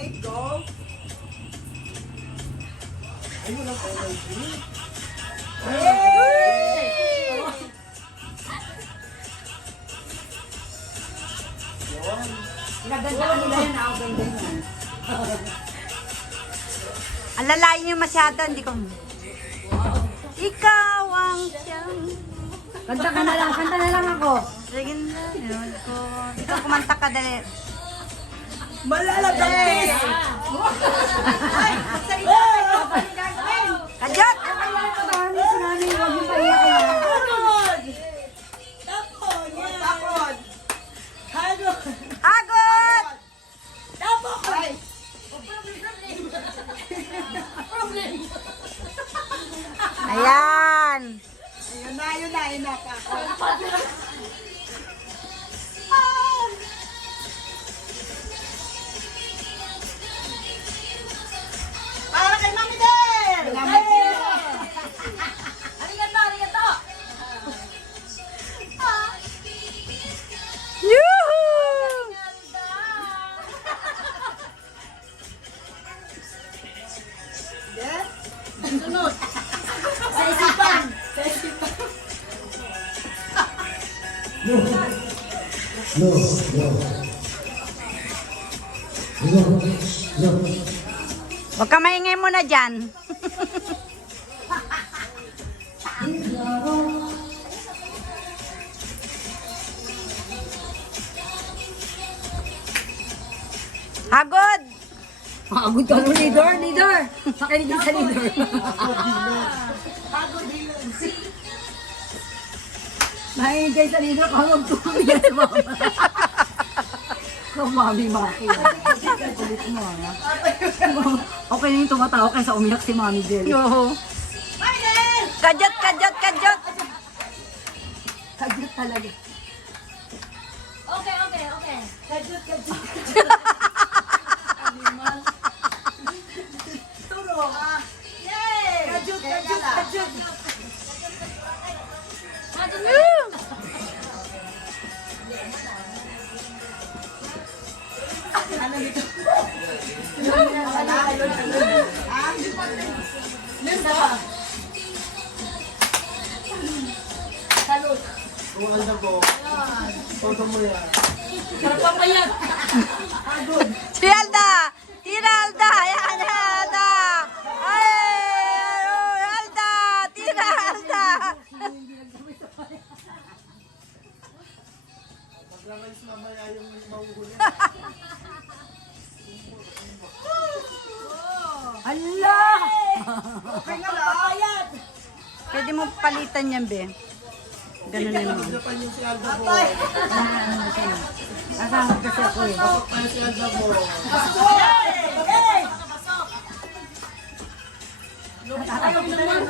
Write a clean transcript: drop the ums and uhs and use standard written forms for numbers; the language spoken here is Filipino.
Okay, go. Ay, walang energy. Yay! Yun. Nagandaan nila yan, ako ganyan. Ang lalayo niyo masyado, hindi ko... Ikaw ang siyang... Kanta na lang ako. Sige na, yun ko. Ikaw kumanta ka dali. Malalabis! Kajot! Tapon! Hagod! Agod! Tapon! Ayan! Yun na. Para kay Mami Del! Arigato! Yoo-hoo! Yes? Sunod! Sa isipan! Huwag ka maingay mo na dyan. Hagod! Pagod ka mo, leader! Pakinig sa leader. Maingay sa leader, kawag tumingin si mama. Mami, maki. Kulit mo, ha? Okay na yung tumatawa kaysa umiyak si Mami Del. Yo. Kajot! Kajut talaga. Okay. Kajut! Turo! Yay! Kajut! Ano dito? Salud! Tuwan na po. Toto mo yan. Karapapayat! Si Alda! Tira Alda! Ayan na Alda! Ay! Alda! Tira Alda! Maglamayos mamaya yung mahuhuli. Allah! Okay nga lang. Pwede mo palitan yan, be. Ganun na naman. Japan yung si Alda po. Kasama kasi ako eh. Pasok tayo si Alda po. Ayaw mo naman.